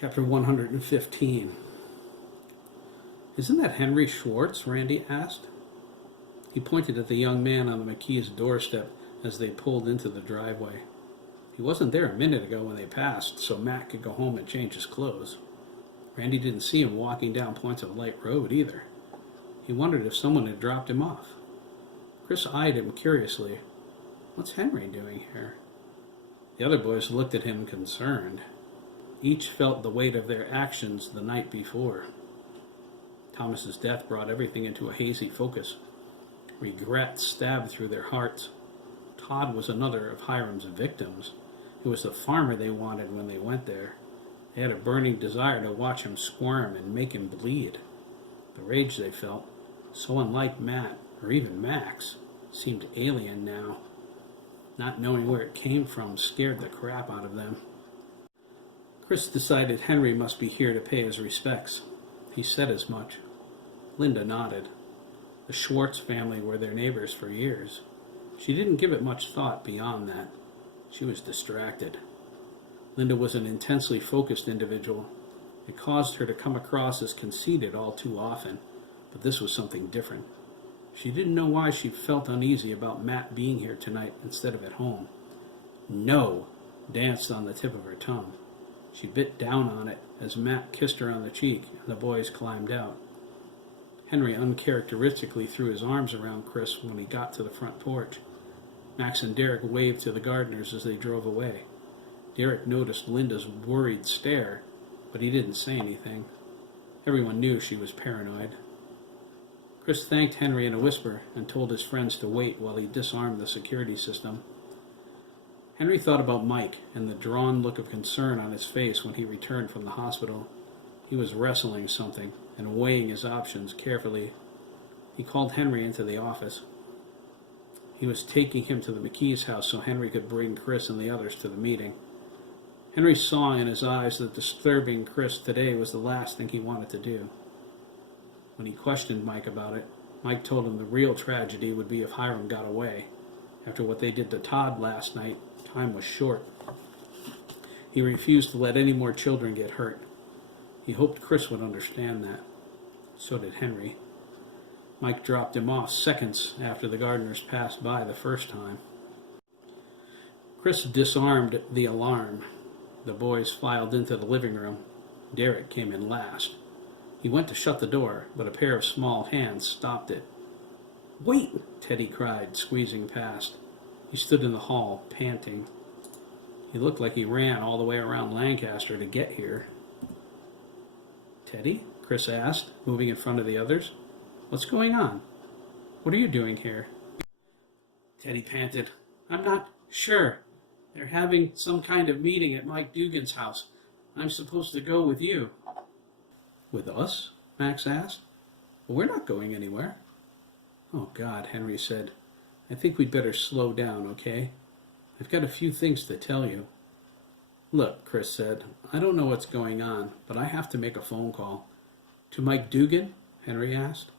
Chapter 115. Isn't that Henry Schwartz? Randy asked. He pointed at the young man on the McKee's doorstep as they pulled into the driveway. He wasn't there a minute ago when they passed, so Matt could go home and change his clothes. Randy didn't see him walking down Points of Light Road either. He wondered if someone had dropped him off. Chris eyed him curiously. What's Henry doing here? The other boys looked at him concerned. Each felt the weight of their actions the night before. Thomas's death brought everything into a hazy focus. Regret stabbed through their hearts. Todd was another of Hiram's victims. It was the farmer they wanted when they went there. They had a burning desire to watch him squirm and make him bleed. The rage they felt, so unlike Matt or even Max, seemed alien now. Not knowing where it came from scared the crap out of them. Chris decided Henry must be here to pay his respects. He said as much. Linda nodded. The Schwartz family were their neighbors for years. She didn't give it much thought beyond that. She was distracted. Linda was an intensely focused individual. It caused her to come across as conceited all too often, but this was something different. She didn't know why she felt uneasy about Matt being here tonight instead of at home. No danced on the tip of her tongue. She bit down on it as Matt kissed her on the cheek and the boys climbed out. Henry uncharacteristically threw his arms around Chris when he got to the front porch. Max and Derek waved to the gardeners as they drove away. Derek noticed Linda's worried stare, but he didn't say anything. Everyone knew she was paranoid. Chris thanked Henry in a whisper and told his friends to wait while he disarmed the security system. Henry thought about Mike and the drawn look of concern on his face when he returned from the hospital. He was wrestling something and weighing his options carefully. He called Henry into the office. He was taking him to the McKee's house so Henry could bring Chris and the others to the meeting. Henry saw in his eyes that disturbing Chris today was the last thing he wanted to do. When he questioned Mike about it, Mike told him the real tragedy would be if Hiram got away. After what they did to Todd last night, time was short. He refused to let any more children get hurt. He hoped Chris would understand that. So did Henry. Mike dropped him off seconds after the gardeners passed by the first time. Chris disarmed the alarm. The boys filed into the living room. Derek came in last. He went to shut the door, but a pair of small hands stopped it. "Wait!" Teddy cried, squeezing past. He stood in the hall, panting. He looked like he ran all the way around Lancaster to get here. "Teddy?" Chris asked, moving in front of the others. "What's going on? What are you doing here?" Teddy panted. "I'm not sure. They're having some kind of meeting at Mike Dougan's house. I'm supposed to go with you." "With us?" Max asked. "Well, we're not going anywhere." "Oh, God," Henry said. "I think we'd better slow down, okay? I've got a few things to tell you." "Look," Chris said, "I don't know what's going on, but I have to make a phone call." "To Mike Dougan?" Henry asked.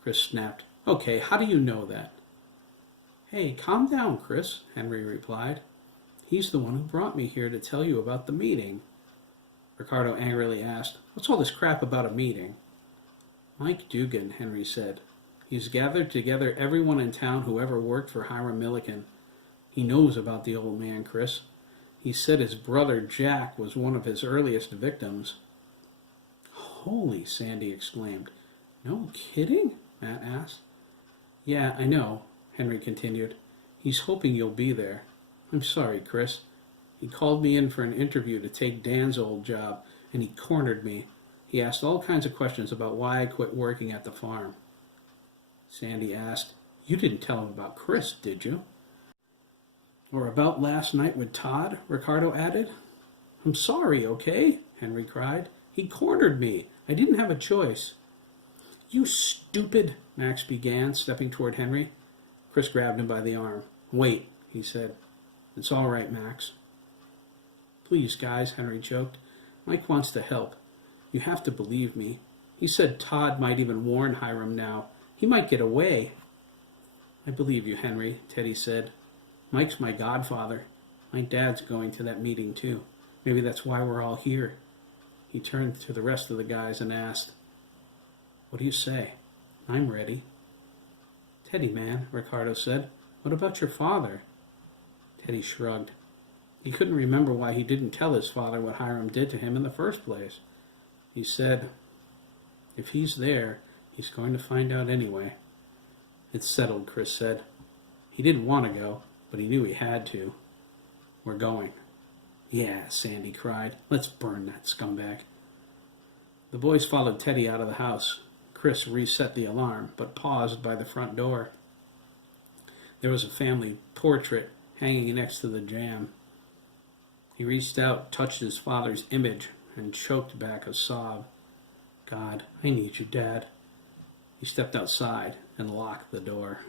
Chris snapped. "Okay, how do you know that?" "Hey, calm down, Chris," Henry replied. "He's the one who brought me here to tell you about the meeting." Ricardo angrily asked, "What's all this crap about a meeting?" "Mike Dougan," Henry said. "He's gathered together everyone in town who ever worked for Hiram Milliken. He knows about the old man, Chris. He said his brother Jack was one of his earliest victims." "Holy," Sandy exclaimed. "No kidding?" Matt asked. "Yeah, I know," Henry continued. "He's hoping you'll be there. I'm sorry, Chris. He called me in for an interview to take Dan's old job, and he cornered me. He asked all kinds of questions about why I quit working at the farm." Sandy asked, "You didn't tell him about Chris, did you?" "Or about last night with Todd," Ricardo added. "I'm sorry, okay?" Henry cried. "He cornered me. I didn't have a choice." "You stupid," Max began, stepping toward Henry. Chris grabbed him by the arm. "Wait," he said. "It's all right, Max." "Please, guys," Henry choked. "Mike wants to help. You have to believe me. He said Todd might even warn Hiram now. He might get away." "I believe you, Henry," Teddy said. "Mike's my godfather. My dad's going to that meeting, too. Maybe that's why we're all here. He turned to the rest of the guys and asked, "What do you say? I'm ready." "Teddy, man," Ricardo said, "what about your father?" Teddy shrugged. He couldn't remember why he didn't tell his father what Hiram did to him in the first place. He said, "If he's there, he's going to find out anyway." "It's settled," Chris said. He didn't want to go, but he knew he had to. "We're going." "Yeah," Sandy cried. "Let's burn that scumbag." The boys followed Teddy out of the house. Chris reset the alarm, but paused by the front door. There was a family portrait hanging next to the jamb. He reached out, touched his father's image, and choked back a sob. "God, I need you, Dad." He stepped outside and locked the door.